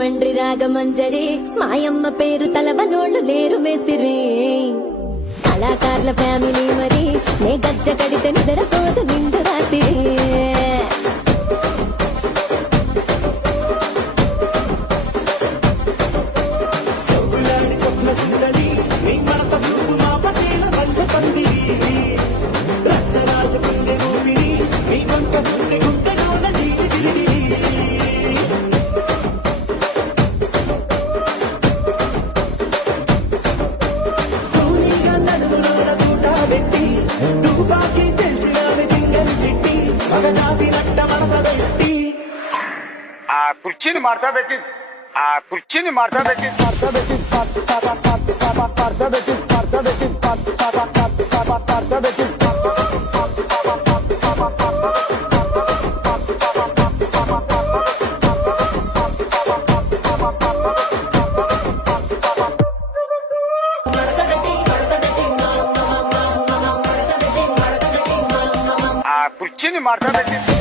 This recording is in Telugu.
రాజమండ్రి రాగమంజరి మాయమ్మ పేరు తలవనోళ్ళు లేరు మేస్తిరి కళాకారుల ఫ్యామిలీ మరి నే గజ్జ కడితే నిద్రపోదు నిండు రాత్రి ఆ కుర్చీని మార్చా పెట్టి